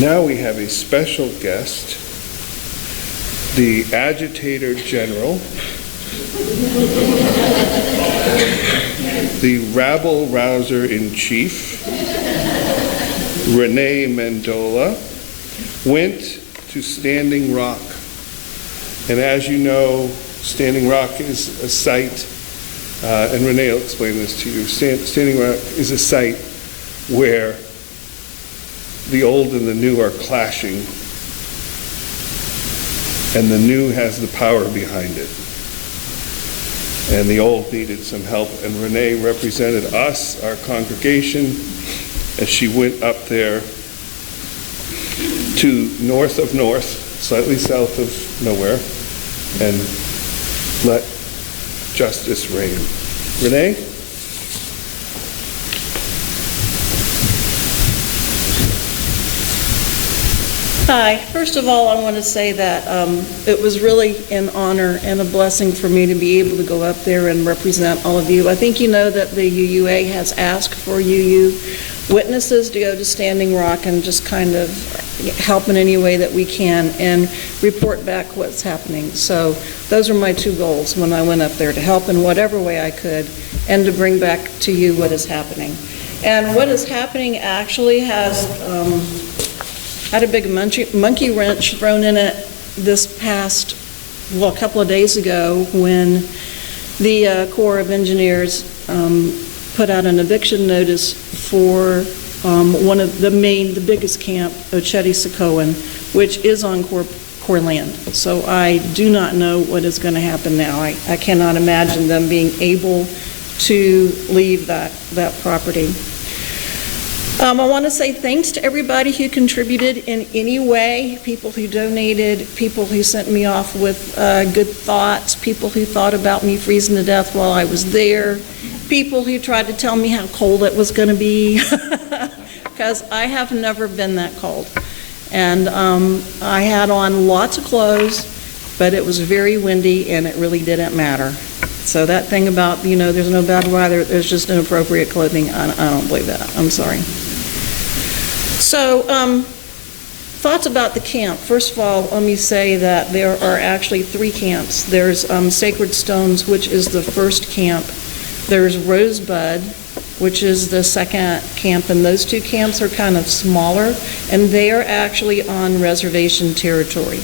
Now we have a special guest, the Agitator General, the rabble-rouser-in-chief, Renee Mendola, went to Standing Rock. And as you know, Standing Rock is a site, and Renee will explain this to you. Standing Rock is a site where the old and the new are clashing, and the new has the power behind it. And the old needed some help, and Renee represented us, our congregation, as she went up there to north of north, slightly south of nowhere, and let justice reign. Renee? Hi. First of all, I want to say that it was really an honor and a blessing for me to be able to go up there and represent all of you. I think you know that the UUA has asked for UU witnesses to go to Standing Rock and just kind of help in any way that we can and report back what's happening. So those are my two goals when I went up there, to help in whatever way I could and to bring back to you what is happening. And what is happening actually has had a big monkey wrench thrown in it this past, a couple of days ago, when the Corps of Engineers put out an eviction notice for one of the biggest camp, Oceti-Sakowin, which is on Corps land. So I do not know what is going to happen now. I cannot imagine them being able to leave that property. I want to say thanks to everybody who contributed in any way, people who donated, people who sent me off with good thoughts, people who thought about me freezing to death while I was there, people who tried to tell me how cold it was going to be, because I have never been that cold. And I had on lots of clothes, but it was very windy and it really didn't matter. So that thing about, there's no bad weather, there's just inappropriate clothing, I don't believe that. I'm sorry. So, thoughts about the camp. First of all, let me say that there are actually 3 camps. There's Sacred Stones, which is the first camp. There's Rosebud, which is the second camp, and those 2 camps are kind of smaller, and they are actually on reservation territory.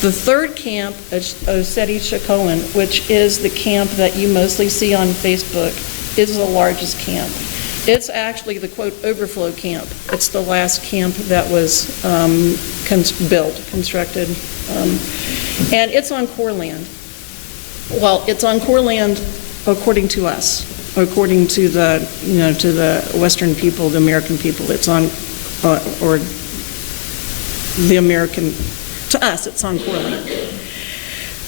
The third camp is Oceti-Sakowin, which is the camp that you mostly see on Facebook, is the largest camp. It's actually the, quote, overflow camp. It's the last camp that was constructed. And it's on Corps land. Well, it's on Corps land according to us, according to the, to the Western people, the American people. It's on, or the American, to us, it's on Corps land.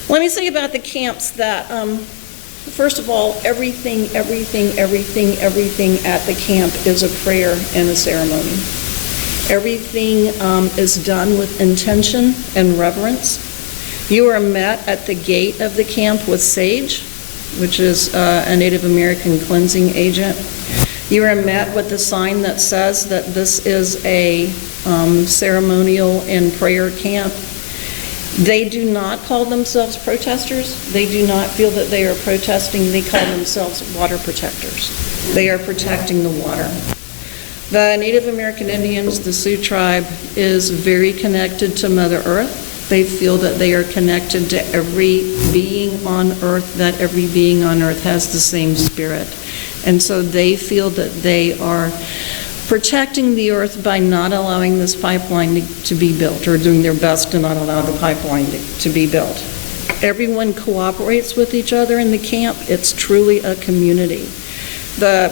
Let me say about the camps that, first of all, everything at the camp is a prayer and a ceremony. Everything is done with intention and reverence. You are met at the gate of the camp with sage, which is a Native American cleansing agent. You are met with the sign that says that this is a ceremonial and prayer camp. They do not call themselves protesters. They do not feel that they are protesting. They call themselves water protectors. They are protecting the water. The Native American Indians, the Sioux tribe, is very connected to Mother Earth. They feel that they are connected to every being on Earth, that every being on Earth has the same spirit. And so they feel that they are protecting the Earth by not allowing this pipeline to be built, or doing their best to not allow the pipeline to be built. Everyone cooperates with each other in the camp. It's truly a community. The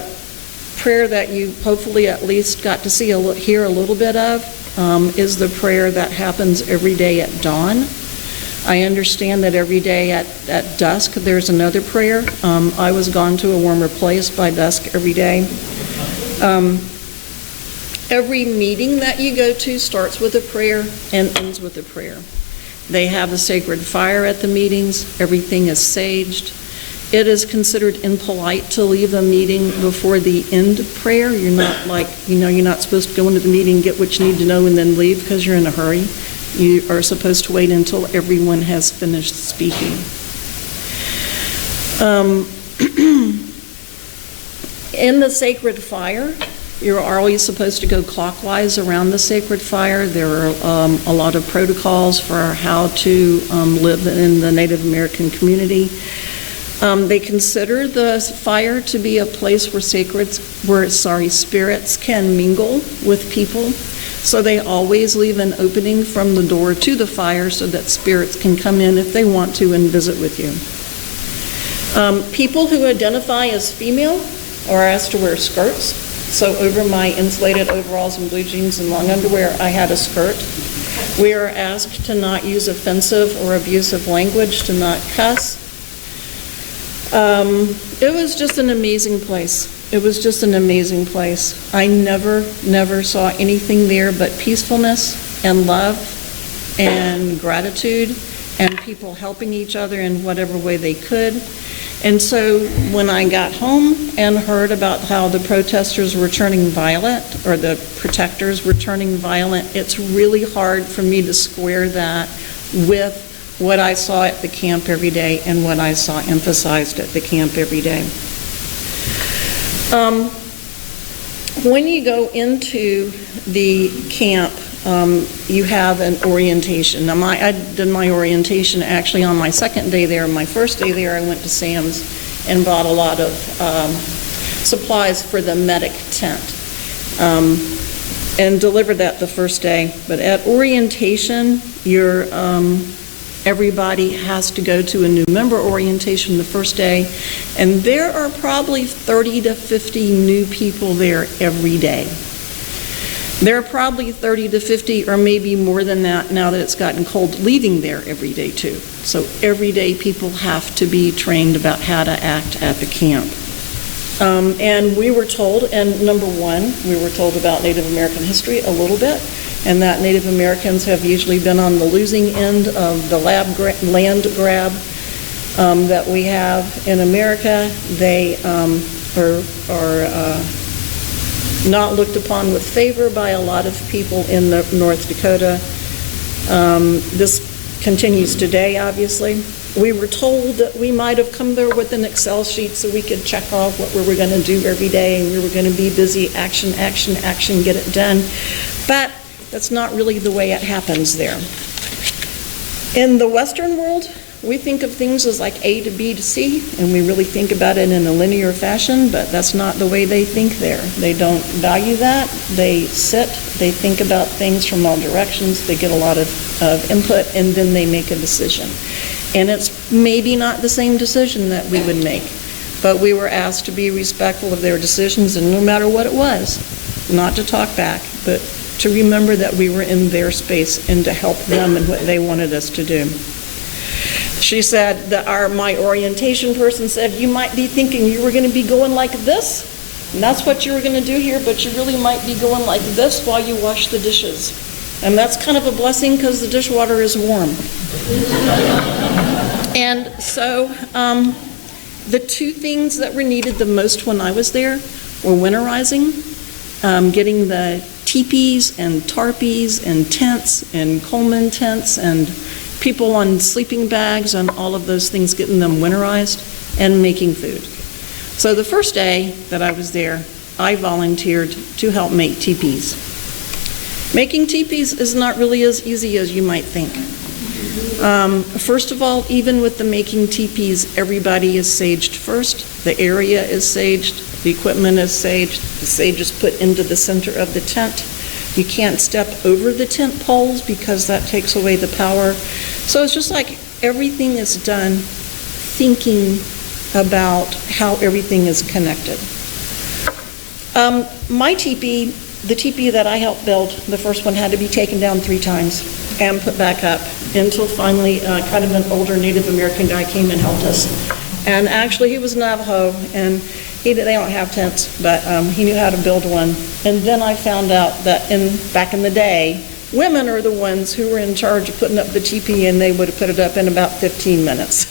prayer that you hopefully at least got to hear a little bit of is the prayer that happens every day at dawn. I understand that every day at dusk there's another prayer. I was gone to a warmer place by dusk every day. Every meeting that you go to starts with a prayer and ends with a prayer. They have a sacred fire at the meetings. Everything is saged. It is considered impolite to leave a meeting before the end prayer. You're not like, you're not supposed to go into the meeting, get what you need to know, and then leave because you're in a hurry. You are supposed to wait until everyone has finished speaking. In the sacred fire, you're always supposed to go clockwise around the sacred fire. There are a lot of protocols for how to live in the Native American community. They consider the fire to be a place where spirits can mingle with people. So they always leave an opening from the door to the fire so that spirits can come in if they want to and visit with you. People who identify as female are asked to wear skirts. So over my insulated overalls and blue jeans and long underwear, I had a skirt. We are asked to not use offensive or abusive language, to not cuss. It was just an amazing place. It was just an amazing place. I never saw anything there but peacefulness and love and gratitude and people helping each other in whatever way they could. And so when I got home and heard about how the protesters were turning violent, or the protectors were turning violent, it's really hard for me to square that with what I saw at the camp every day and what I saw emphasized at the camp every day. When you go into the camp, you have an orientation. Now, I did my orientation actually on my second day there. My first day there, I went to Sam's and bought a lot of supplies for the medic tent and delivered that the first day. But at orientation, everybody has to go to a new member orientation the first day, and there are probably 30 to 50 new people there every day. There are probably 30 to 50, or maybe more than that, now that it's gotten cold, leaving there every day too. So every day people have to be trained about how to act at the camp. And we were told, and number one, we were told about Native American history a little bit, and that Native Americans have usually been on the losing end of the land grab that we have in America. They are not looked upon with favor by a lot of people in North Dakota. This continues today, obviously. We were told that we might have come there with an Excel sheet so we could check off what we were going to do every day, and we were going to be busy, action, action, action, get it done. But that's not really the way it happens there. In the Western world, we think of things as like A to B to C, and we really think about it in a linear fashion, but that's not the way they think there. They don't value that. They sit, they think about things from all directions, they get a lot of input, and then they make a decision. And it's maybe not the same decision that we would make, but we were asked to be respectful of their decisions, and no matter what it was, not to talk back, but to remember that we were in their space and to help them in what they wanted us to do. She said that my orientation person said, you might be thinking you were going to be going like this, and that's what you were going to do here, but you really might be going like this while you wash the dishes. And that's kind of a blessing because the dishwater is warm. And so the two things that were needed the most when I was there were winterizing, getting the teepees and tarpies and tents and Coleman tents and people on sleeping bags and all of those things, getting them winterized, and making food. So the first day that I was there, I volunteered to help make teepees. Making teepees is not really as easy as you might think. First of all, even with the making teepees, everybody is saged first. The area is saged, the equipment is saged, the sage is put into the center of the tent. You can't step over the tent poles because that takes away the power. So it's just like everything is done thinking about how everything is connected. My teepee, the teepee that I helped build, the first one had to be taken down 3 times and put back up until finally kind of an older Native American guy came and helped us. And actually he was Navajo, and they don't have tents, but he knew how to build one. And then I found out that back in the day, women are the ones who were in charge of putting up the teepee, and they would have put it up in about 15 minutes.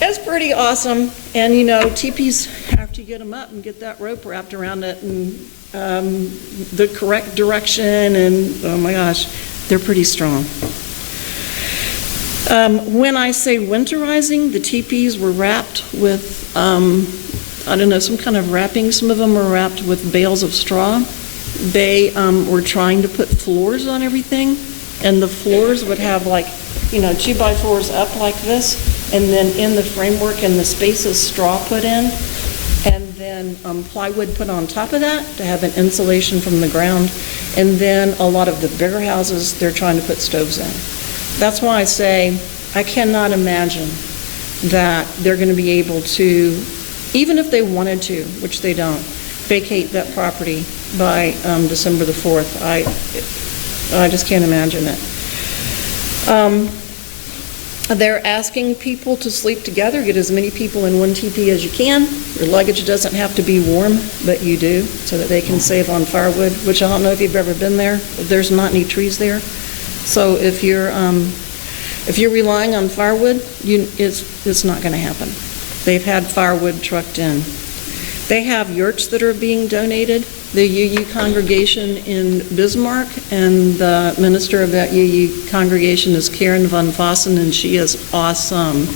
It's pretty awesome. And, teepees, after you get them up and get that rope wrapped around it and the correct direction, and oh my gosh, they're pretty strong. When I say winterizing, the teepees were wrapped with, I don't know, some kind of wrapping. Some of them were wrapped with bales of straw. They were trying to put floors on everything, and the floors would have 2x4s up like this, and then in the framework and the spaces straw put in, and then plywood put on top of that to have an insulation from the ground, and then a lot of the bigger houses, they're trying to put stoves in. That's why I say I cannot imagine that they're going to be able to, even if they wanted to, which they don't, vacate that property by December the 4th. I just can't imagine it. They're asking people to sleep together, get as many people in one teepee as you can. Your luggage doesn't have to be warm, but you do, so that they can save on firewood, which I don't know if you've ever been there. There's not any trees there. So if you're relying on firewood, it's not going to happen. They've had firewood trucked in. They have yurts that are being donated. The UU congregation in Bismarck, and the minister of that UU congregation is Karen von Vossen, and she is awesome.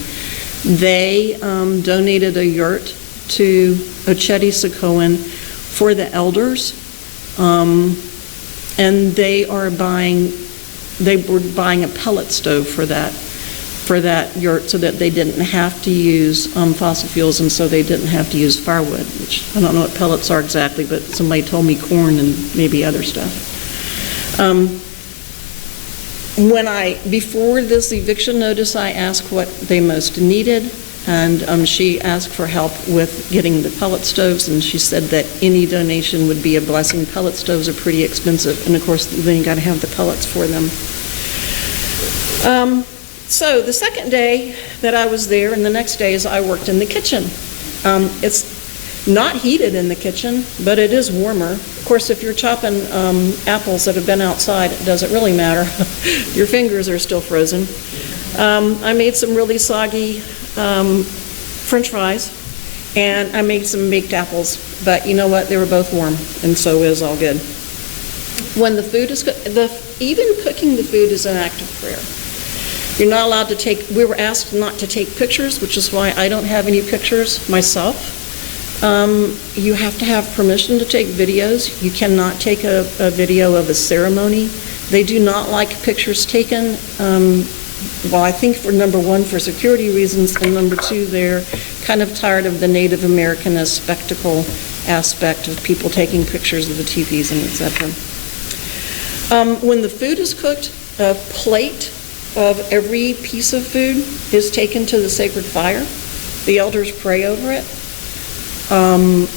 They donated a yurt to Ocheti-Sokoan for the elders, and they were buying a pellet stove for that yurt so that they didn't have to use fossil fuels, and so they didn't have to use firewood, which I don't know what pellets are exactly, but somebody told me corn and maybe other stuff. Before this eviction notice, I asked what they most needed, and she asked for help with getting the pellet stoves, and she said that any donation would be a blessing. Pellet stoves are pretty expensive, and of course then you got to have the pellets for them. So the second day that I was there, and the next days I worked in the kitchen. It's not heated in the kitchen, but it is warmer. Of course, if you're chopping apples that have been outside, it doesn't really matter. Your fingers are still frozen. I made some really soggy French fries, and I made some baked apples, but you know what? They were both warm, and so it was all good. When the food is even cooking the food is an act of prayer. You're not allowed to we were asked not to take pictures, which is why I don't have any pictures myself. You have to have permission to take videos. You cannot take a video of a ceremony. They do not like pictures taken. I think for number one, for security reasons, and number two, they're kind of tired of the Native Americanist spectacle aspect of people taking pictures of the teepees and etc. When the food is cooked, a plate of every piece of food is taken to the sacred fire. The elders pray over it.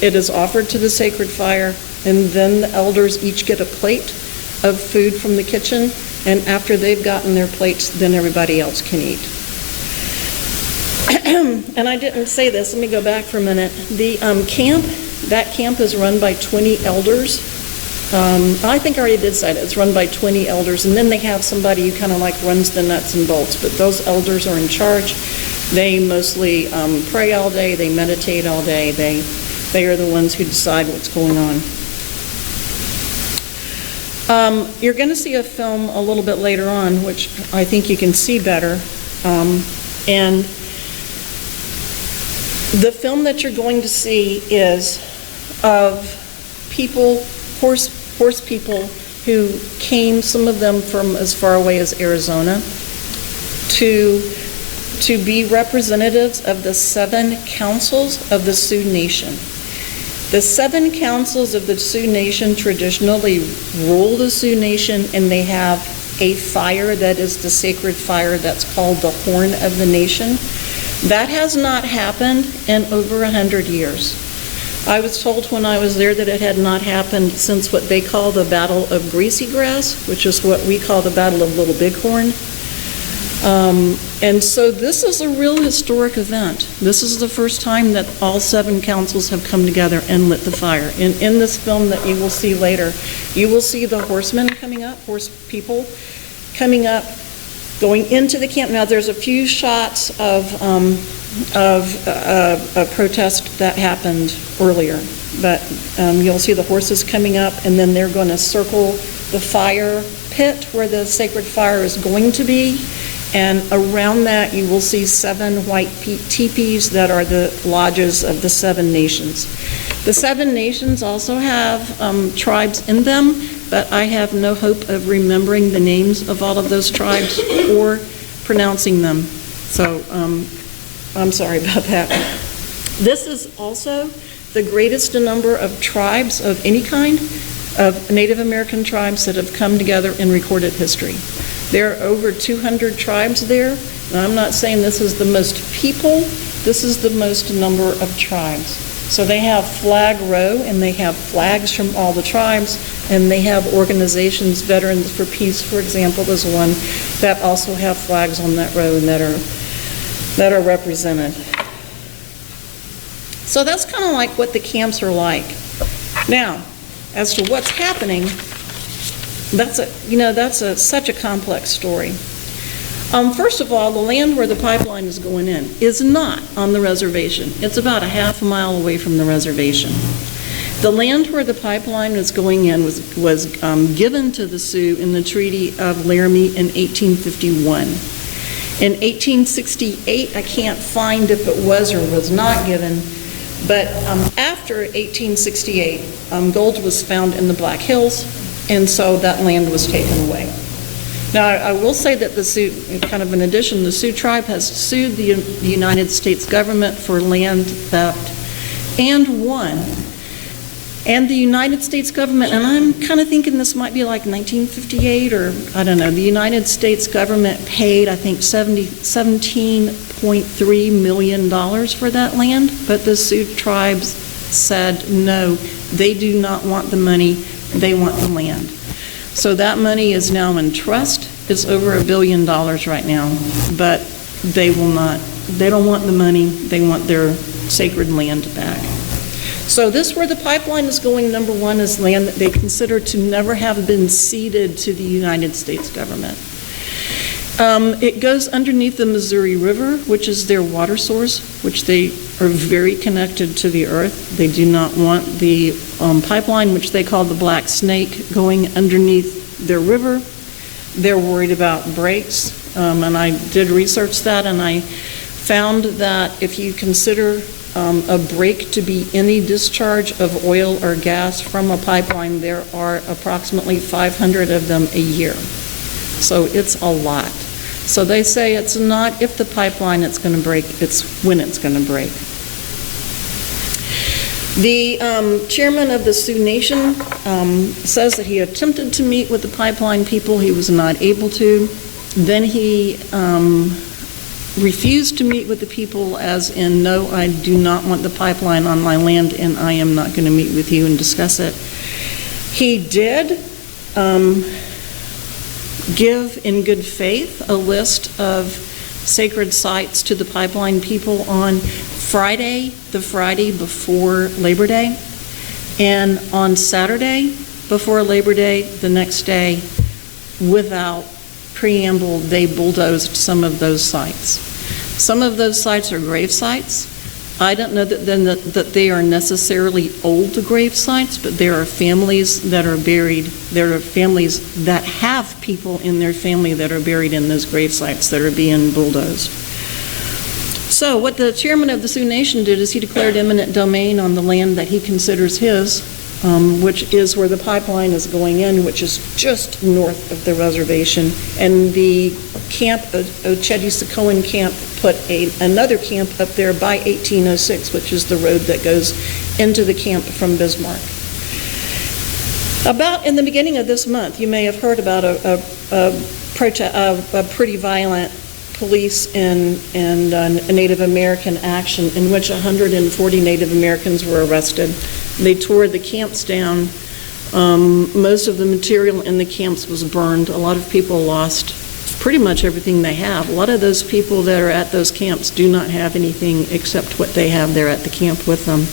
It is offered to the sacred fire, and then the elders each get a plate of food from the kitchen, and after they've gotten their plates, then everybody else can eat. And I didn't say this, let me go back for a minute. The that camp is run by 20 elders. I think I already did say that. It's run by 20 elders, and then they have somebody who kind of runs the nuts and bolts, but those elders are in charge. They mostly pray all day, they meditate all day, they are the ones who decide what's going on. You're going to see a film a little bit later on, which I think you can see better, and the film that you're going to see is of people, horse people who came, some of them from as far away as Arizona, to be representatives of the 7 councils of the Sioux Nation. The 7 councils of the Sioux Nation traditionally rule the Sioux Nation, and they have a fire that is the sacred fire that's called the Horn of the Nation. That has not happened in over 100 years. I was told when I was there that it had not happened since what they call the Battle of Greasy Grass, which is what we call the Battle of Little Bighorn. And so this is a real historic event. This is the first time that all 7 councils have come together and lit the fire. In this film that you will see later, you will see the horsemen coming up, horse people coming up Going into the camp, now there's a few shots of a protest that happened earlier, but you'll see the horses coming up, and then they're going to circle the fire pit where the sacred fire is going to be, and around that you will see 7 white teepees that are the lodges of the 7 nations. The 7 nations also have tribes in them, but I have no hope of remembering the names of all of those tribes or pronouncing them. So I'm sorry about that. This is also the greatest number of tribes of any kind, of Native American tribes that have come together in recorded history. There are over 200 tribes there. Now, I'm not saying this is the most people, this is the most number of tribes. So they have Flag Row, and they have flags from all the tribes, and they have organizations, Veterans for Peace, for example, is one, that also have flags on that row and that are represented. So that's kind of like what the camps are like. Now, as to what's happening, that's such a complex story. First of all, the land where the pipeline is going in is not on the reservation. It's about a half a mile away from the reservation. The land where the pipeline is going in was given to the Sioux in the Treaty of Laramie in 1851. In 1868, I can't find if it was or was not given, but after 1868, gold was found in the Black Hills, and so that land was taken away. Now, I will say that the Sioux, kind of in addition, the Sioux tribe has sued the United States government for land theft and won. And the United States government, and I'm kind of thinking this might be like 1958 or I don't know, the United States government paid, I think, $17.3 million for that land, but the Sioux tribes said no, they do not want the money, they want the land. So that money is now in trust. It's over $1 billion right now, but they don't want the money, they want their sacred land back. So this where the pipeline is going, number one, is land that they consider to never have been ceded to the United States government. It goes underneath the Missouri River, which is their water source, which they are very connected to the earth. They do not want the pipeline, which they call the Black Snake, going underneath their river. They're worried about breaks, and I did research that, and I found that if you consider a break to be any discharge of oil or gas from a pipeline, there are approximately 500 of them a year. So it's a lot. So they say it's not if the pipeline it's going to break, it's when it's going to break. The chairman of the Sioux Nation says that he attempted to meet with the pipeline people. He was not able to. Then he refused to meet with the people, as in, no, I do not want the pipeline on my land, and I am not going to meet with you and discuss it. He did give in good faith a list of sacred sites to the pipeline people on Friday, the Friday before Labor Day, and on Saturday before Labor Day, the next day, without preamble, they bulldozed some of those sites. Some of those sites are grave sites. I don't know that they are necessarily old grave sites, but there are families that are buried. There are families that have people in their family that are buried in those grave sites that are being bulldozed. So what the chairman of the Sioux Nation did is he declared eminent domain on the land that he considers his, which is where the pipeline is going in, which is just north of the reservation. And the camp, Ochedi-Sacoan camp, put another camp up there by 1806, which is the road that goes into the camp from Bismarck. About in the beginning of this month, you may have heard about a pretty violent police and Native American action in which 140 Native Americans were arrested. They tore the camps down. Most of the material in the camps was burned. A lot of people lost pretty much everything they have. A lot of those people that are at those camps do not have anything except what they have there at the camp with them.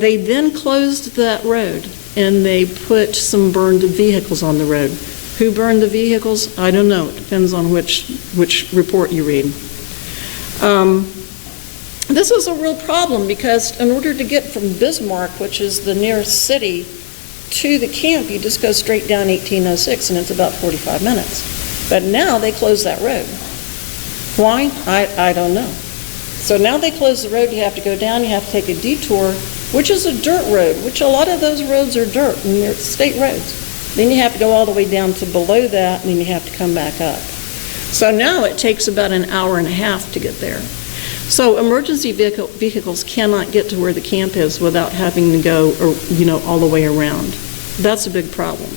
They then closed that road, and they put some burned vehicles on the road. Who burned the vehicles? I don't know. It depends on which report you read. This is a real problem because in order to get from Bismarck, which is the nearest city, to the camp, you just go straight down 1806 and it's about 45 minutes. But now they close that road. Why? I don't know. So now they close the road, you have to go down, you have to take a detour, which is a dirt road, which a lot of those roads are dirt and they're state roads. Then you have to go all the way down to below that and then you have to come back up. So now it takes about an hour and a half to get there. So emergency vehicles cannot get to where the camp is without having to go, all the way around. That's a big problem.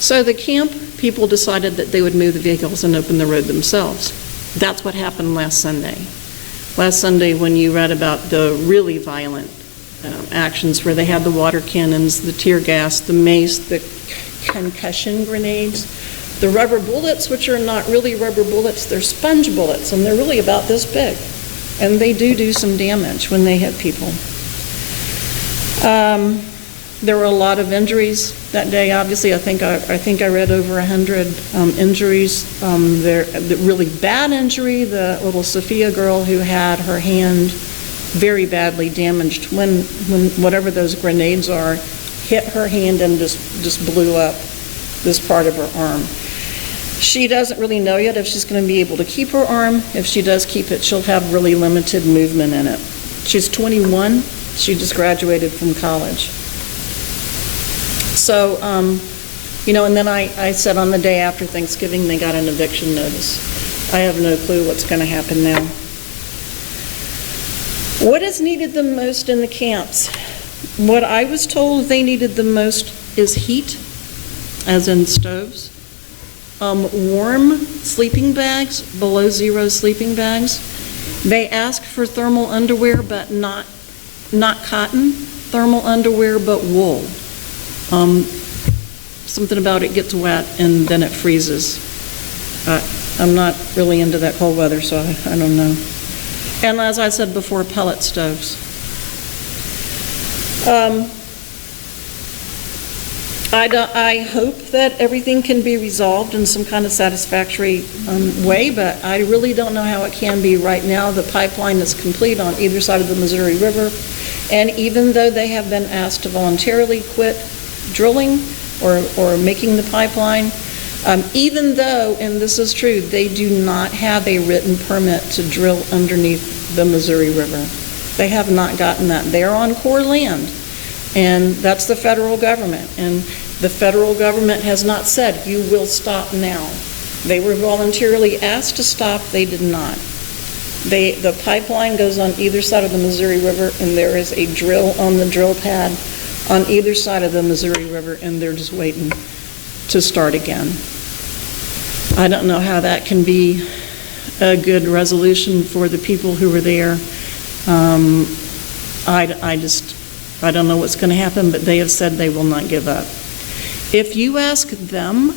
So the camp people decided that they would move the vehicles and open the road themselves. That's what happened last Sunday. Last Sunday when you read about the really violent actions where they had the water cannons, the tear gas, the mace, the concussion grenades, the rubber bullets, which are not really rubber bullets, they're sponge bullets, and they're really about this big. And they do some damage when they hit people. There were a lot of injuries that day. Obviously, I think I read over 100 injuries. The really bad injury, the little Sophia girl who had her hand very badly damaged when whatever those grenades are hit her hand and just blew up this part of her arm. She doesn't really know yet if she's going to be able to keep her arm. If she does keep it, she'll have really limited movement in it. She's 21. She just graduated from college. So, and then I said on the day after Thanksgiving, they got an eviction notice. I have no clue what's going to happen now. What is needed the most in the camps? What I was told they needed the most is heat, as in stoves. Warm sleeping bags, below zero sleeping bags. They ask for thermal underwear, but not cotton. Thermal underwear, but wool. Something about it gets wet and then it freezes. I'm not really into that cold weather, so I don't know. And as I said before, pellet stoves. I hope that everything can be resolved in some kind of satisfactory way, but I really don't know how it can be right now. The pipeline is complete on either side of the Missouri River, and even though they have been asked to voluntarily quit drilling or making the pipeline, even though, and this is true, they do not have a written permit to drill underneath the Missouri River. They have not gotten that. They're on Corps land, and that's the federal government. And the federal government has not said, you will stop now. They were voluntarily asked to stop. They did not. The pipeline goes on either side of the Missouri River, and there is a drill on the drill pad on either side of the Missouri River, and they're just waiting to start again. I don't know how that can be a good resolution for the people who were there. I don't know what's going to happen, but they have said they will not give up. If you ask them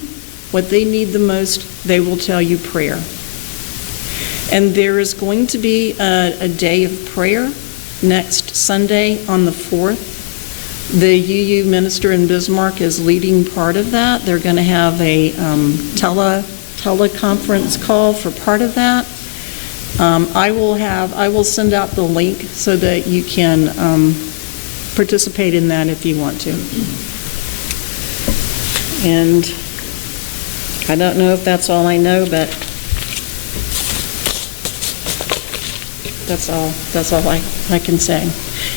what they need the most, they will tell you prayer. And there is going to be a day of prayer next Sunday on the 4th. The UU minister in Bismarck is leading part of that. They're going to have a teleconference call for part of that. I will send out the link so that you can participate in that if you want to. And I don't know if that's all I know, but that's all I can say.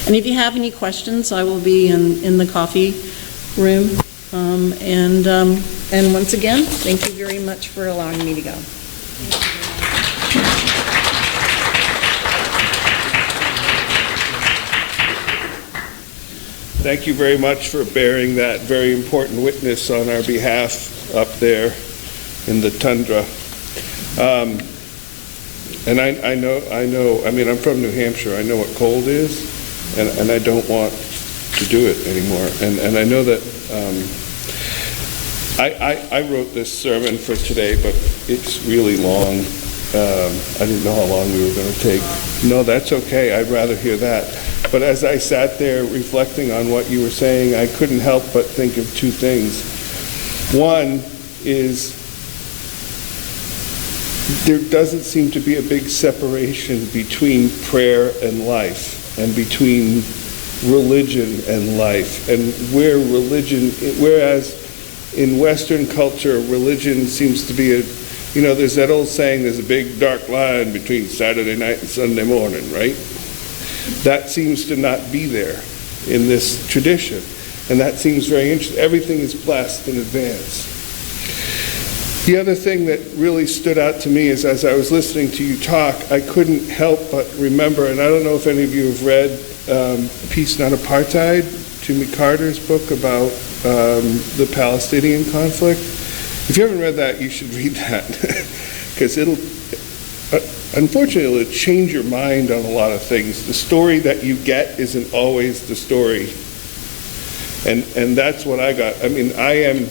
And if you have any questions, I will be in the coffee room. And once again, thank you very much for allowing me to go. Thank you very much for bearing that very important witness on our behalf up there in the tundra. And I know, I mean, I'm from New Hampshire. I know what cold is, and I don't want to do it anymore. And I know that I wrote this sermon for today, but it's really long. I didn't know how long we were going to take. No, that's okay. I'd rather hear that. But as I sat there reflecting on what you were saying, I couldn't help but think of two things. One, is there doesn't seem to be a big separation between prayer and life, and between religion and life, and whereas in Western culture, religion seems to be there's that old saying, there's a big dark line between Saturday night and Sunday morning, right? That seems to not be there in this tradition, and that seems very interesting. Everything is blessed in advance. The other thing that really stood out to me is, as I was listening to you talk, I couldn't help but remember, and I don't know if any of you have read Peace Not Apartheid, Jimmy Carter's book about the Palestinian conflict. If you haven't read that, you should read that, because unfortunately, it'll change your mind on a lot of things. The story that you get isn't always the story, and that's what I got. I mean, I am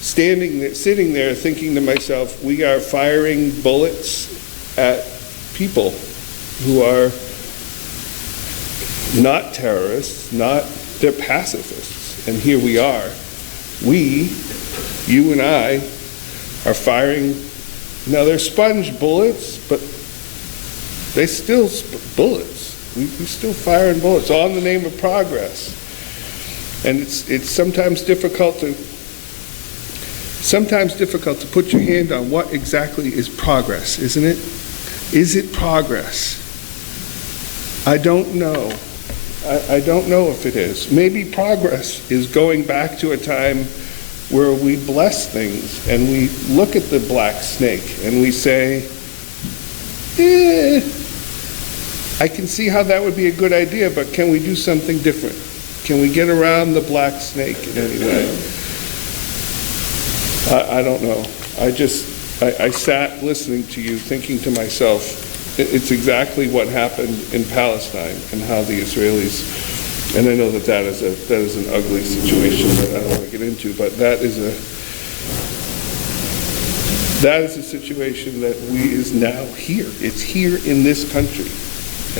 sitting there thinking to myself, we are firing bullets at people who are not terrorists, they're pacifists. And here we are. You and I, are firing, now they're sponge bullets, but they still bullets. We still firing bullets, all in the name of progress. And it's sometimes difficult to put your hand on what exactly is progress, isn't it? Is it progress? I don't know. I don't know if it is. Maybe progress is going back to a time where we bless things and we look at the black snake and we say, I can see how that would be a good idea, but can we do something different? Can we get around the black snake in any way? I don't know. I sat listening to you thinking to myself, it's exactly what happened in Palestine and how the Israelis, and I know that is an ugly situation that I don't want to get into, but that is a situation that is now here. It's here in this country,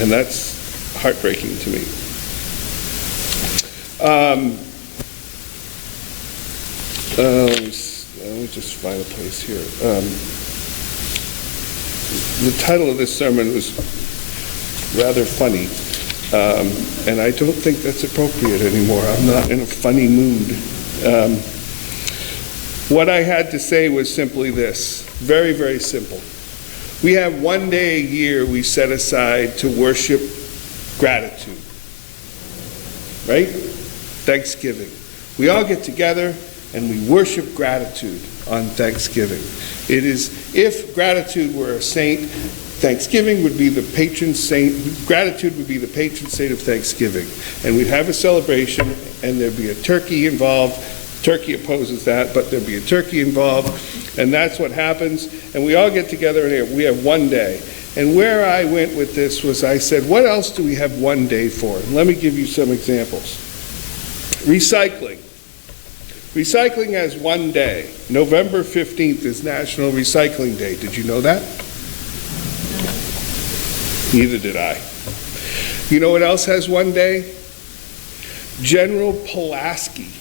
and that's heartbreaking to me. Let me just find a place here. The title of this sermon was rather funny, and I don't think that's appropriate anymore. I'm not in a funny mood. What I had to say was simply this, very, very simple. We have one day a year we set aside to worship gratitude, right? Thanksgiving. We all get together and we worship gratitude on Thanksgiving. It is, if gratitude were a saint, Thanksgiving would be the patron saint, gratitude would be the patron saint of Thanksgiving. And we'd have a celebration and there'd be a turkey involved. Turkey opposes that, but there'd be a turkey involved, and that's what happens. And we all get together and we have one day. And where I went with this was I said, what else do we have one day for? And let me give you some examples. Recycling. Recycling has one day. November 15th is National Recycling Day. Did you know that? Neither did I. You know what else has one day? General Pulaski.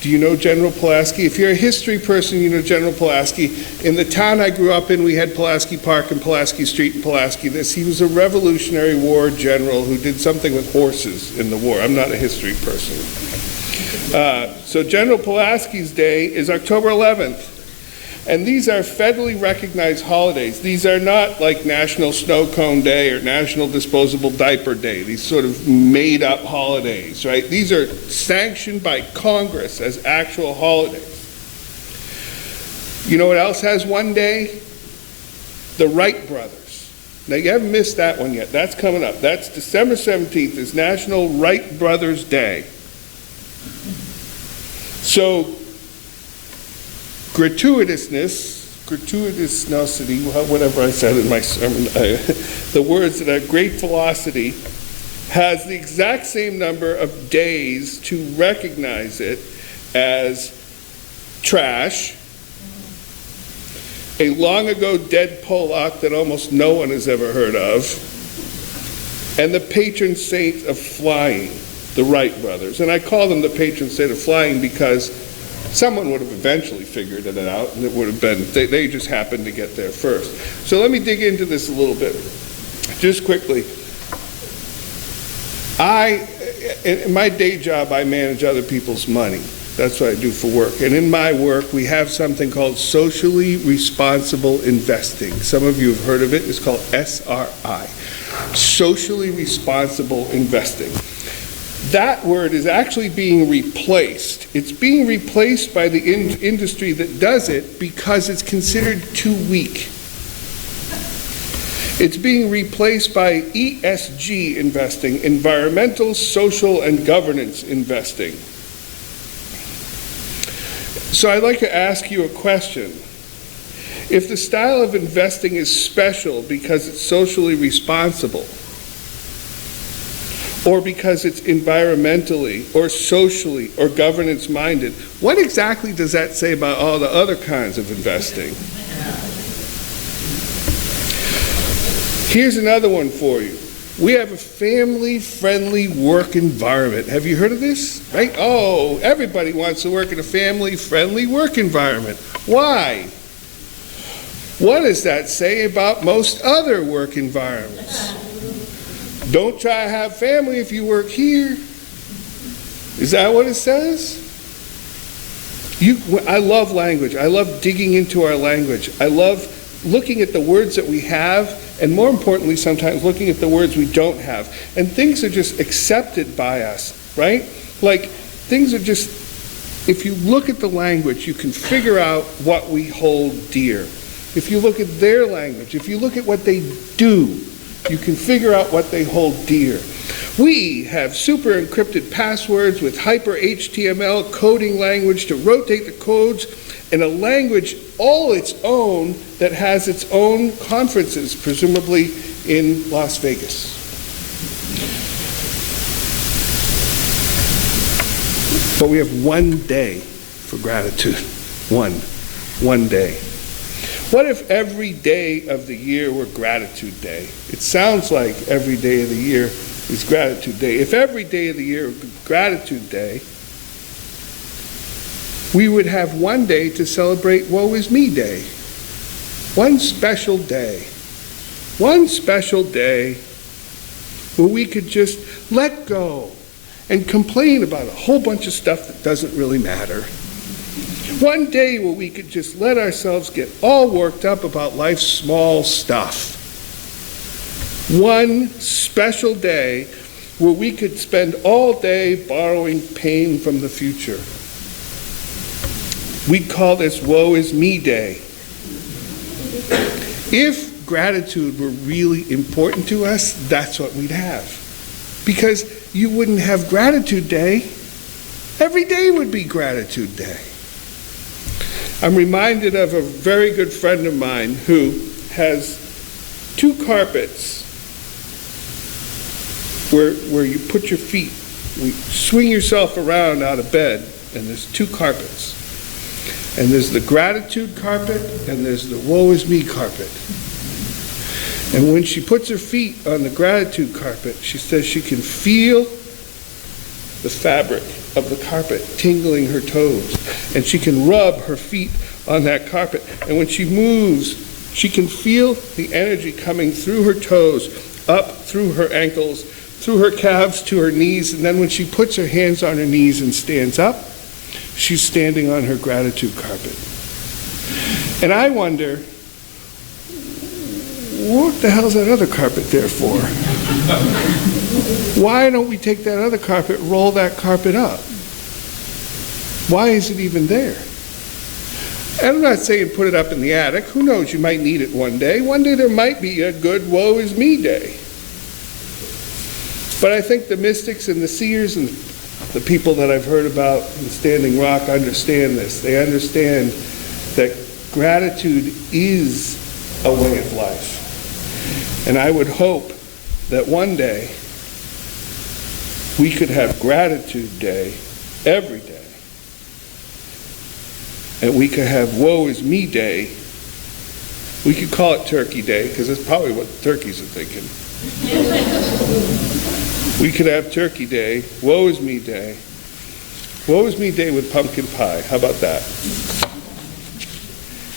Do you know General Pulaski? If you're a history person, you know General Pulaski. In the town I grew up in, we had Pulaski Park and Pulaski Street and Pulaski this. He was a Revolutionary War general who did something with horses in the war. I'm not a history person. So General Pulaski's Day is October 11th. And these are federally recognized holidays. These are not like National Snow Cone Day or National Disposable Diaper Day, these sort of made up holidays, right? These are sanctioned by Congress as actual holidays. You know what else has one day? The Wright brothers. Now you haven't missed that one yet. That's coming up. That's December 17th is National Wright Brothers Day. So gratuitousness, whatever I said in my sermon, the words that are gratefulosity, has the exact same number of days to recognize it as trash, a long ago dead Proulx that almost no one has ever heard of, and the patron saint of flying, the Wright brothers. And I call them the patron saint of flying because Someone would have eventually figured it out, and it would have been, they just happened to get there first. So let me dig into this a little bit. Just quickly, in my day job, I manage other people's money. That's what I do for work. And in my work, we have something called socially responsible investing. Some of you have heard of it. It's called SRI, socially responsible investing. That word is actually being replaced. It's being replaced by the industry that does it because it's considered too weak. It's being replaced by ESG investing, environmental, social, and governance investing. So I'd like to ask you a question. If the style of investing is special because it's socially responsible, or because it's environmentally, or socially, or governance-minded, what exactly does that say about all the other kinds of investing? Here's another one for you. We have a family-friendly work environment. Have you heard of this? Right? Oh, everybody wants to work in a family-friendly work environment. Why? What does that say about most other work environments? Don't try to have family if you work here. Is that what it says? I love language. I love digging into our language. I love looking at the words that we have, and more importantly, sometimes looking at the words we don't have. And things are just accepted by us, right? Like, things are just, if you look at the language, you can figure out what we hold dear. If you look at their language, if you look at what they do, you can figure out what they hold dear. We have super encrypted passwords with hyper HTML coding language to rotate the codes, and a language all its own that has its own conferences, presumably in Las Vegas. But we have one day for gratitude. One day. What if every day of the year were Gratitude Day? It sounds like every day of the year is Gratitude Day. If every day of the year were Gratitude Day, we would have one day to celebrate Woe Is Me Day. One special day. One special day where we could just let go and complain about a whole bunch of stuff that doesn't really matter. One day where we could just let ourselves get all worked up about life's small stuff. One special day where we could spend all day borrowing pain from the future. We'd call this Woe Is Me Day. If gratitude were really important to us, that's what we'd have. Because you wouldn't have Gratitude Day. Every day would be Gratitude Day. I'm reminded of a very good friend of mine who has two carpets where you put your feet, you swing yourself around out of bed, and there's two carpets. And there's the gratitude carpet, and there's the woe is me carpet. And when she puts her feet on the gratitude carpet, she says she can feel the fabric of the carpet tingling her toes. And she can rub her feet on that carpet. And when she moves, she can feel the energy coming through her toes, up through her ankles, through her calves to her knees. And then when she puts her hands on her knees and stands up, she's standing on her gratitude carpet. And I wonder, what the hell's that other carpet there for? Why don't we take that other carpet, roll that carpet up? Why is it even there? And I'm not saying put it up in the attic. Who knows, you might need it one day. One day there might be a good woe is me day. But I think the mystics and the seers and the people that I've heard about in Standing Rock understand this. They understand that gratitude is a way of life. And I would hope that one day we could have Gratitude Day every day. And we could have Woe Is Me Day. We could call it Turkey Day, because that's probably what the turkeys are thinking. We could have Turkey Day, Woe Is Me Day. Woe is me day with pumpkin pie. How about that?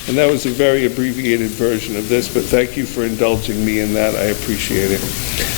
And that was a very abbreviated version of this, but thank you for indulging me in that. I appreciate it.